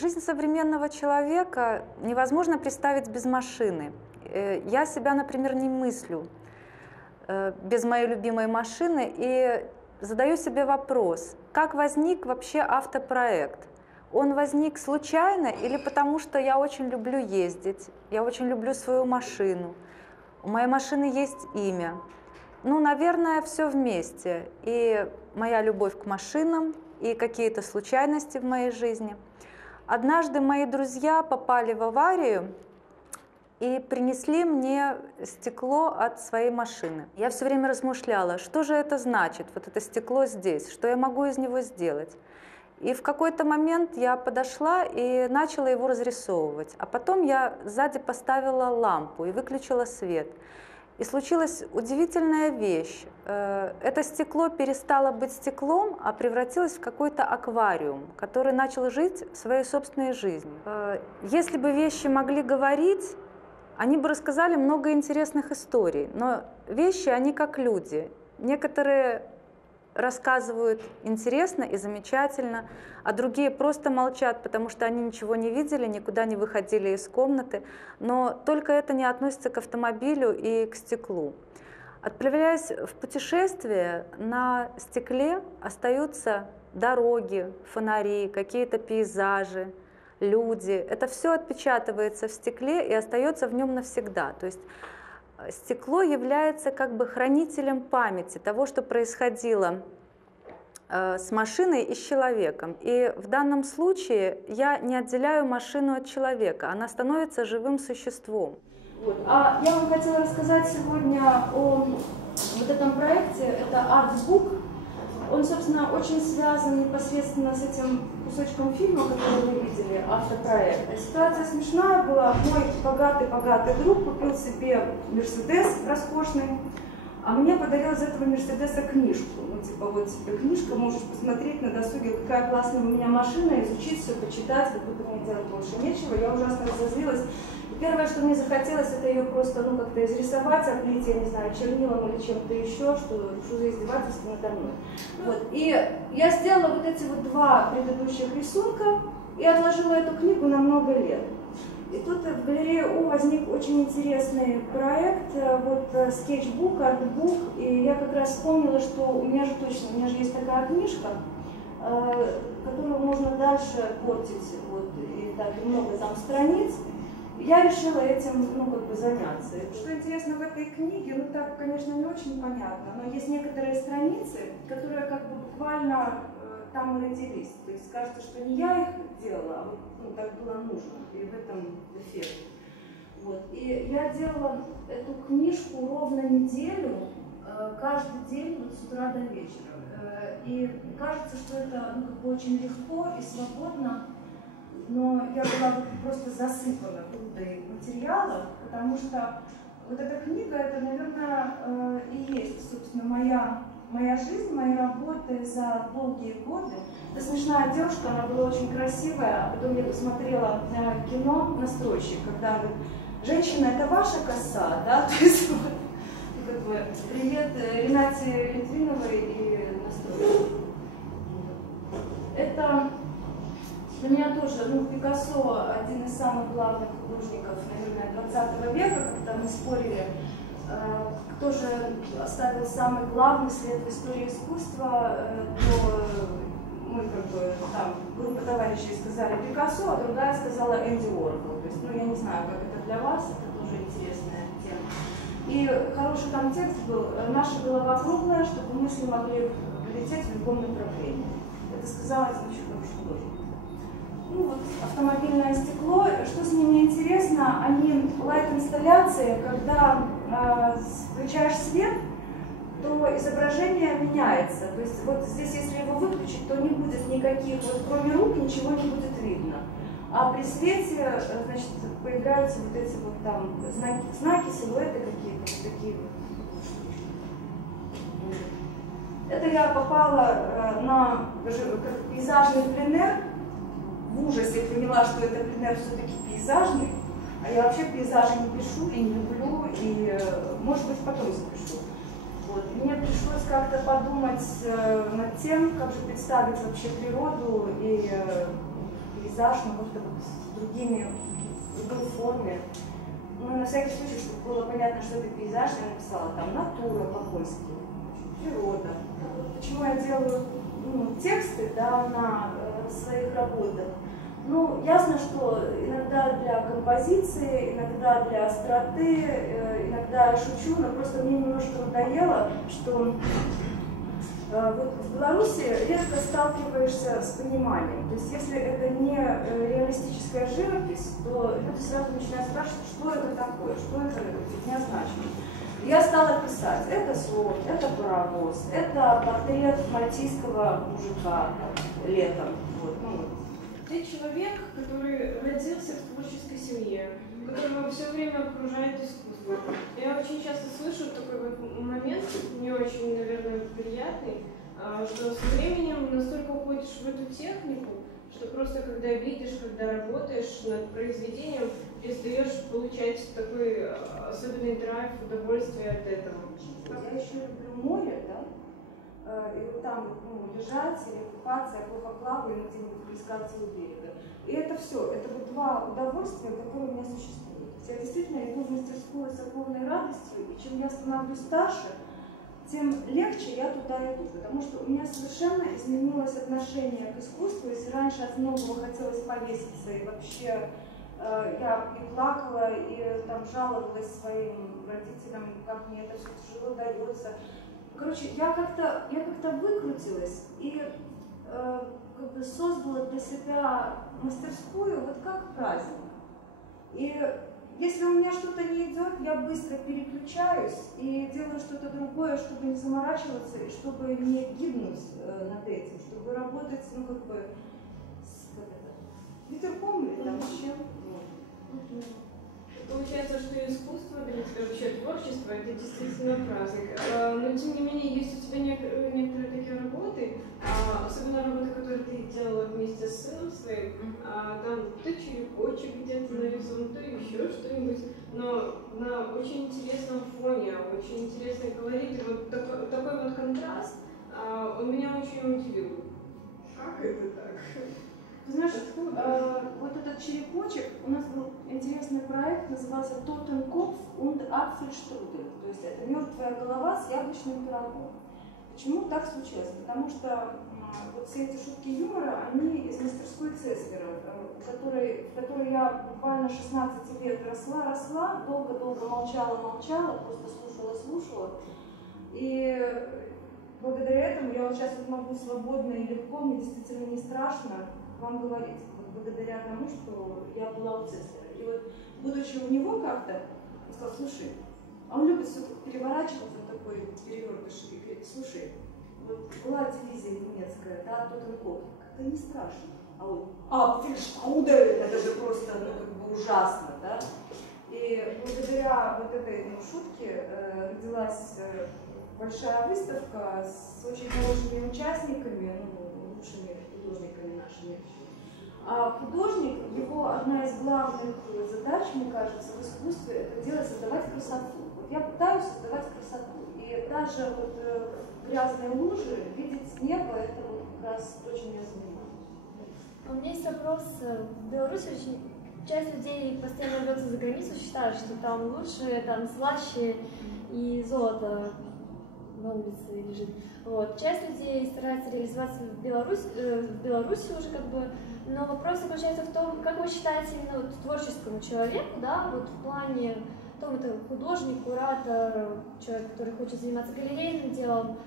Жизнь современного человека невозможно представить без машины. Я себя, например, не мыслю без моей любимой машины и задаю себе вопрос, как возник вообще автопроект? Он возник случайно или потому, что я очень люблю ездить, я очень люблю свою машину, у моей машины есть имя? Ну, наверное, все вместе. И моя любовь к машинам, и какие-то случайности в моей жизни. Однажды мои друзья попали в аварию и принесли мне стекло от своей машины. Я все время размышляла, что же это значит, вот это стекло здесь, что я могу из него сделать. И в какой-то момент я подошла и начала его разрисовывать. А потом я сзади поставила лампу и выключила свет. И случилась удивительная вещь. Это стекло перестало быть стеклом, а превратилось в какой-то аквариум, который начал жить своей собственной жизнью. Если бы вещи могли говорить, они бы рассказали много интересных историй. Но вещи, они как люди. Некоторые рассказывают интересно и замечательно, а другие просто молчат, потому что они ничего не видели, никуда не выходили из комнаты. Но только это не относится к автомобилю и к стеклу. Отправляясь в путешествие, на стекле остаются дороги, фонари, какие-то пейзажи, люди. Это все отпечатывается в стекле и остается в нем навсегда. То есть стекло является как бы хранителем памяти того, что происходило с машиной и с человеком. И в данном случае я не отделяю машину от человека, она становится живым существом. Вот. А я вам хотела рассказать сегодня о вот этом проекте, это артбук. Он, собственно, очень связан непосредственно с этим кусочком фильма, который вы видели, автопроект. Ситуация смешная была. Мой богатый друг купил себе Мерседес роскошный, а мне подарил из этого Мерседеса книжку. Ну, типа, вот тебе книжка, можешь посмотреть на досуге, какая классная у меня машина, изучить все, почитать, как будто мне делать больше нечего. Я ужасно разозлилась. И первое, что мне захотелось, это ее просто, ну, как-то изрисовать, облить, я не знаю, чернилом или чем-то еще, что за издевательство надо мной. Вот. И я сделала вот эти вот два предыдущих рисунка и отложила эту книгу на много лет. И тут в галерее У возник очень интересный проект, вот скетчбук, артбук, и я как раз вспомнила, что у меня же есть такая книжка, которую можно дальше портить, вот, и так много там страниц. Я решила этим, ну, как бы заняться. Что интересно в этой книге, ну, так, конечно, не очень понятно, но есть некоторые страницы, которые как бы буквально там и родились. То есть кажется, что не я их делала, а вот, ну, так было нужно, и в этом эффект. Вот. И я делала эту книжку ровно неделю, каждый день, вот, с утра до вечера. И кажется, что это, ну, как бы очень легко и свободно, но я была вот просто засыпана грудой материалов, потому что вот эта книга, это, наверное, и есть, собственно, моя жизнь, мои работы за долгие годы. Это смешная девушка, она была очень красивая, а потом я посмотрела кино «Настройщик», когда вот, женщина, это ваша коса, да, то есть вот, как бы, привет Ренате Литвиновой и «Настройщик». Это для меня тоже, ну, Пикассо один из самых главных художников, наверное, 20 века, когда мы спорили, кто же оставил самый главный след в истории искусства, то мы как бы там, группа товарищей сказали Пикассо, а другая сказала Энди Уорхол. То есть, ну, я не знаю, как это для вас, это тоже интересная тема. И хороший там текст был: наша голова круглая, чтобы мысли могли лететь в любом направлении. Это сказал один очень хороший художник. Ну, вот, автомобильное стекло, что с ними интересно, они лайт-инсталляции, когда включаешь свет, то изображение меняется. То есть вот здесь, если его выключить, то не будет никаких, вот кроме рук ничего не будет видно. А при свете, значит, появляются вот эти вот там знаки, силуэты какие-то, вот такие вот. Это я попала на пейзажный пленэр. В ужасе поняла, что это пленэр все-таки пейзажный, а я вообще пейзажи не пишу и не люблю, и, может быть, потом запишу. Вот. И мне пришлось как-то подумать над тем, как же представить вообще природу и пейзаж. пейзаж, но как-то вот с другой форме. Ну, на всякий случай, чтобы было понятно, что это пейзаж, я написала там натура по-польски, природа. Почему я делаю тексты, да, на своих работах? Ну, ясно, что иногда для композиции, иногда для остроты, иногда я шучу, но просто мне немножко надоело, что вот в Беларуси редко сталкиваешься с пониманием. То есть если это не реалистическая живопись, то люди сразу начинают спрашивать, что это такое, что это неозначимо. Я стала писать, это слон, это паровоз, это портрет мальтийского мужика летом. Вот, ну, Ты человек, который родился в творческой семье, которого все время окружает искусство. Я очень часто слышу такой вот момент, не очень, наверное, приятный, что со временем настолько уходишь в эту технику, что просто когда видишь, когда работаешь над произведением, перестаешь получать такой особенный драйв, удовольствие от этого. Я еще люблю море, да? И вот там лежать или купаться, я плохо плаваю, где-нибудь плескаться у берега. И это все, это вот два удовольствия, которые у меня существуют. Я действительно иду в мастерскую с огромной радостью, и чем я становлюсь старше, тем легче я туда иду, потому что у меня совершенно изменилось отношение к искусству. Если раньше от многого хотелось повеситься, и вообще я и плакала, и там жаловалась своим родителям, как мне это все тяжело дается. Короче, я как-то выкрутилась и как бы создала для себя мастерскую вот как праздник. И если у меня что-то не идет, я быстро переключаюсь и делаю что-то другое, чтобы не заморачиваться и чтобы не гибнуть над этим, чтобы работать, ну как бы, ветерком или там с чем. Получается, что искусство для тебя, вообще творчество, это действительно праздник. Но тем не менее, есть у тебя некоторые такие работы, особенно работы, которые ты делала вместе с сыном своим, там то черепочек где-то нарисован, то еще что-нибудь, но на очень интересном фоне, очень интересный колорит, и вот такой вот контраст, он меня очень удивил. Как это так? Знаешь, вот этот черепочек, у нас был интересный проект, назывался Totenkopf und Apfelstrudel, то есть это мертвая голова с яблочным пирогом. Почему так случилось? Потому что вот все эти шутки юмора, они из мастерской Цеслера, в которой я буквально 16 лет росла, долго-долго молчала, просто слушала. И благодаря этому я вот сейчас вот могу свободно и легко, мне действительно не страшно вам говорить, вот благодаря тому, что я была у Цеслера. И вот, будучи у него как-то, он сказал, слушай, а он любит все переворачиваться, такой перевертыш, и говорит, слушай, вот была дивизия немецкая, да, Totenkopf, как-то не страшно. А вот, Apfelstrudel, это же просто, ну, как бы ужасно, да. И благодаря вот этой шутке родилась большая выставка с очень хорошими участниками, ну, лучшими художниками нашими. А художник, его одна из главных задач, мне кажется, в искусстве, это делать, создавать красоту. Вот я пытаюсь создавать красоту. И даже вот грязные лужи, видеть небо, это вот как раз то, чем я занимаюсь. У меня есть вопрос. В Беларуси очень часть людей постоянно рвется за границу, считают, что там лучше, там слаще и золото на улице лежит. Вот. Часть людей старается реализоваться в Беларуси уже как бы, но вопрос заключается в том, как вы считаете именно вот творческому человеку, да, вот в плане том, это художник, куратор, человек, который хочет заниматься галерейным делом,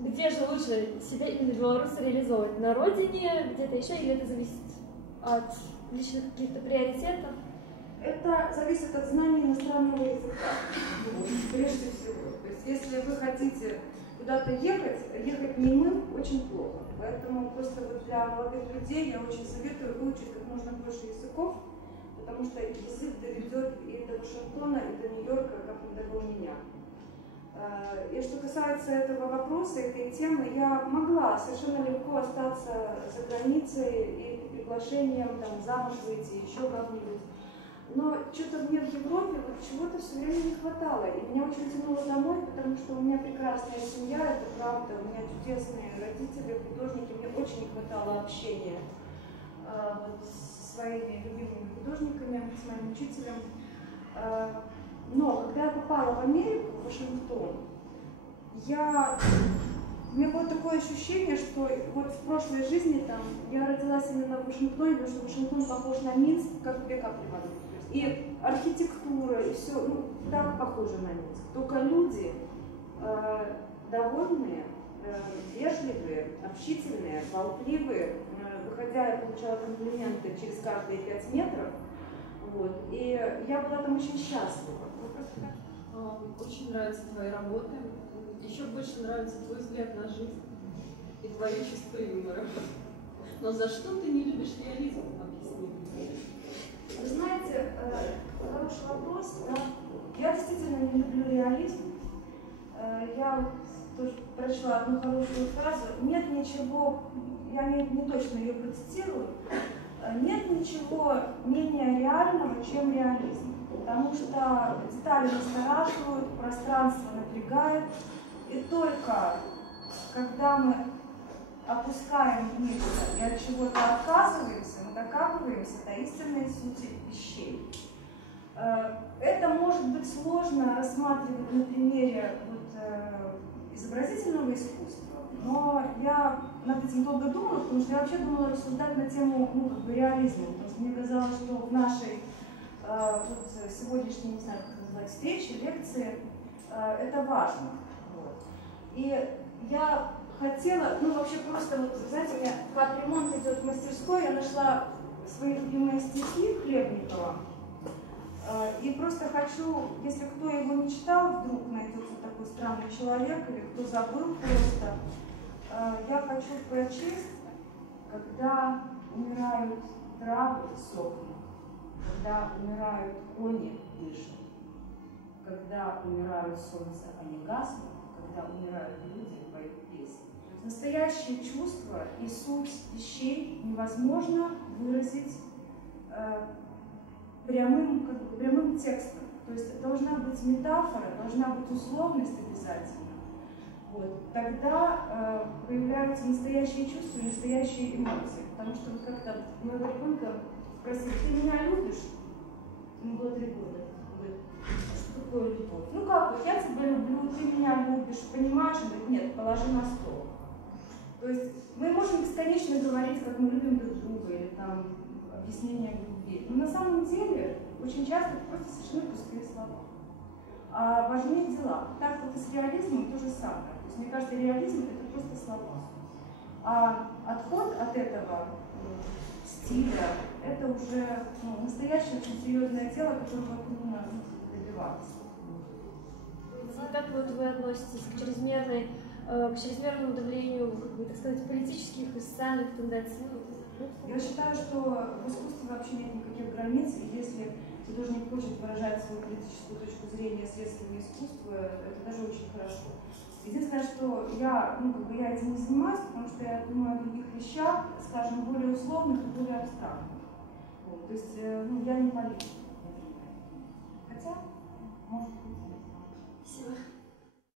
где же лучше себя именно белоруса реализовывать? На родине, где-то еще, или это зависит от личных каких-то приоритетов? Это зависит от знания иностранного языка, прежде всего. То есть, если вы хотите куда-то ехать немым очень плохо. Поэтому просто вот для молодых людей я очень советую выучить как можно больше языков, потому что язык доведет и до Вашингтона, и до Нью-Йорка, как он довел меня. И что касается этого вопроса, этой темы, я могла совершенно легко остаться за границей и по приглашениям там, замуж выйти, еще как-нибудь. Но что-то мне в Европе вот чего-то все время не хватало. И меня очень тянуло домой, потому что у меня прекрасная семья, это правда, у меня чудесные родители, художники, мне очень не хватало общения. вот, со своими любимыми художниками, с моим учителем. Но когда я попала в Америку, в Вашингтон, у меня было такое ощущение, что вот в прошлой жизни там, я родилась именно в Вашингтоне, потому что Вашингтон похож на Минск, как две капли воды. И архитектура, и все, ну, так похоже на Минск. Только люди довольные, вежливые, общительные, болтливые. Выходя, я получала комплименты через каждые 5 метров. Вот. И я была там очень счастлива. Очень нравятся твои работы. Еще больше нравится твой взгляд на жизнь и твое чувство юмора. Но за что ты не любишь реализм? Объясни. Вы знаете, хороший вопрос. Да? Я действительно не люблю реализм. Я тоже прочла одну хорошую фразу. Нет ничего, я не точно ее процитирую, нет ничего менее реального, чем реализм. Потому что детали настораживают, пространство напрягает. И только когда мы опускаем нечто и от чего-то отказываемся, мы докапываемся до истинной сути вещей. Это может быть сложно рассматривать на примере изобразительного искусства, но я над этим долго думала, потому что я вообще думала рассуждать на тему реализма, потому что мне казалось, что в нашей сегодняшней, не знаю, как это назвать, встрече, лекции, это важно. Вот. И я хотела, вообще просто, знаете, у меня капремонт идет в мастерской, я нашла свои любимые стихи Хлебникова. И просто хочу, если кто его не читал, вдруг найдется такой странный человек, или кто забыл просто, я хочу прочесть, когда умирают травы, сохнут, когда умирают кони, дышат, когда умирают солнце, они гаснут, когда умирают люди, поют песни. Настоящее чувство и суть вещей невозможно выразить прямым текстом. То есть должна быть метафора, должна быть условность обязательно. Вот. Тогда появляются настоящие чувства и настоящие эмоции. Потому что вот как-то моего ребенка спросили: ты меня любишь? Ему было 3 года. Говорит: что такое любовь? Ну как, вот я тебя люблю, ты меня любишь, понимаешь? Он говорит: нет, положи на стол. То есть мы можем бесконечно говорить, как мы любим друг друга, или там объяснение любви. Но на самом деле очень часто это просто совершенно пустые слова. А важнее дела. Так вот и с реализмом то же самое. То есть мне кажется, реализм — это просто слова. А отход от этого стиля — это уже настоящее очень серьезное дело, которого трудно добиваться. Как вот вы относитесь к чрезмерному давлению, так сказать, политических и социальных тенденций? Я считаю, что в искусстве вообще нет никаких границ, и если художник хочет выражать свою политическую точку зрения средствами искусства, это даже очень хорошо. Единственное, что я этим не занимаюсь, потому что я думаю о других вещах, скажем, более условных и более абстрактных. Вот, то есть я не политик. Хотя, может быть, Спасибо.